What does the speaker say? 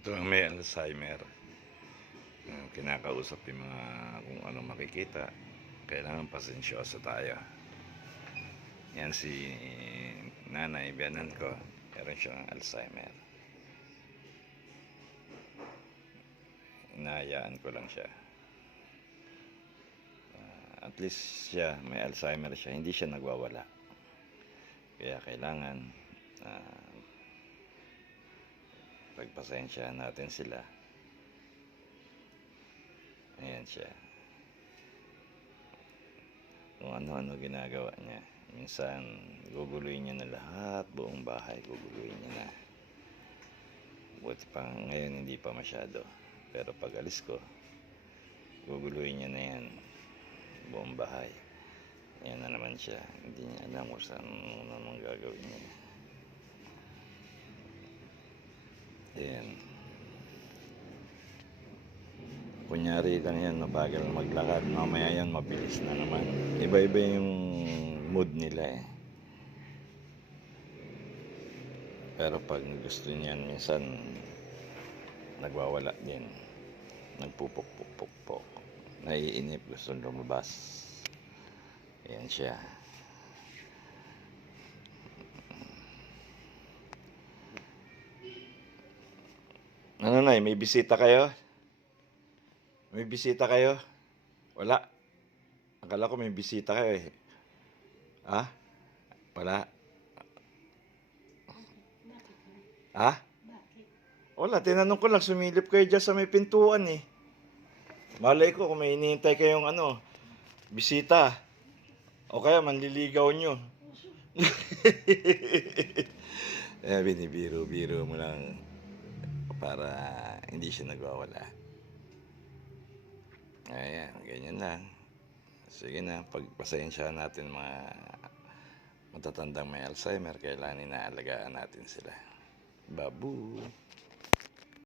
Ito ang may Alzheimer. Kinakausap yung mga kung ano makikita. Kailangan pasensyoso tayo. Yan si nanay, biyanan ko. Meron siyang Alzheimer. Inahayaan ko lang siya. At least siya, may Alzheimer siya. Hindi siya nagwawala. Kaya kailangan pagpasensya natin sila. Ayan siya. Kung ano-ano ginagawa niya. Minsan, guguluhin niya na lahat. Buong bahay, guguluhin niya na. Buti pa ngayon, hindi pa masyado. Pero pag alis ko, guguluhin niya na yan. Buong bahay. Ayan na naman siya. Hindi niya alam kung saan naman gagawin niya. Ayan. Kunyari lang yan, mabagal maglakad. Mamaya yan, mabilis na naman. Iba-iba yung mood nila eh. Pero pag gusto niyan, minsan nagwawala din. Nagpupok-puk-puk-puk. Naiinip, gusto lumabas. Ayan siya. Ano na, may bisita kayo? May bisita kayo? Wala. Akala ko may bisita kayo eh. Ha? Wala. Ha? Wala, tinanong ko lang, sumilip kayo dyan sa may pintuan eh. Malay ko kung may hinihintay kayong bisita. O kaya manliligaw nyo. Binibiro-biro mo lang para hindi siya nagwawala. Ayan, ganyan lang. Sige na, pagpasensya natin mga matatandang may Alzheimer, kailangan inaalagaan natin sila. Babu!